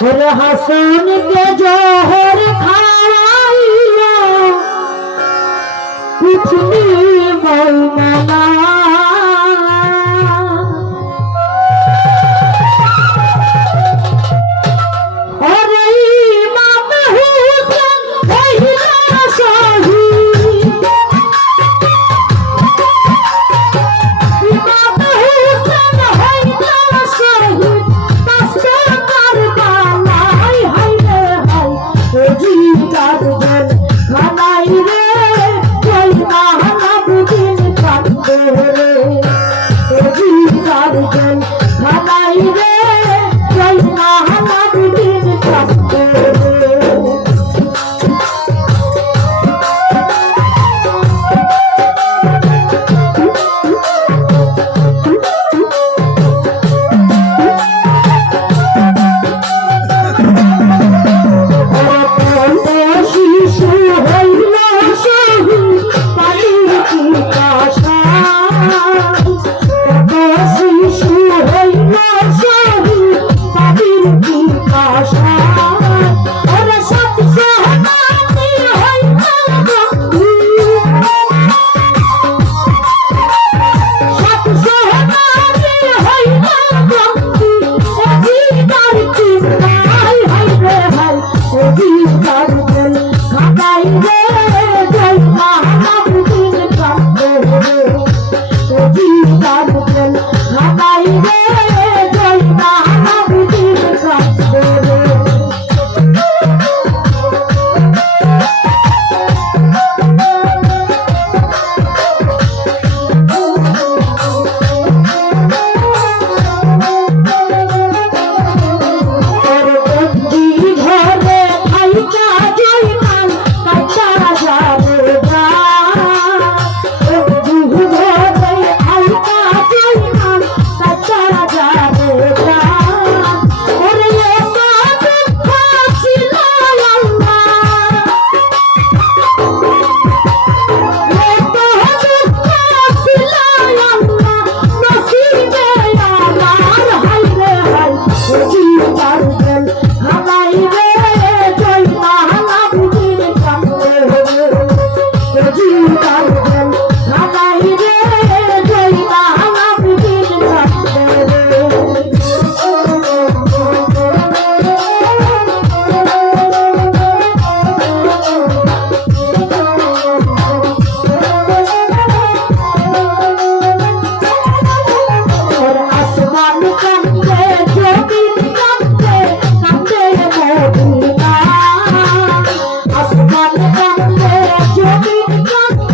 ওরে হাসানকে জহর অধিকার আসমান যদি জমিন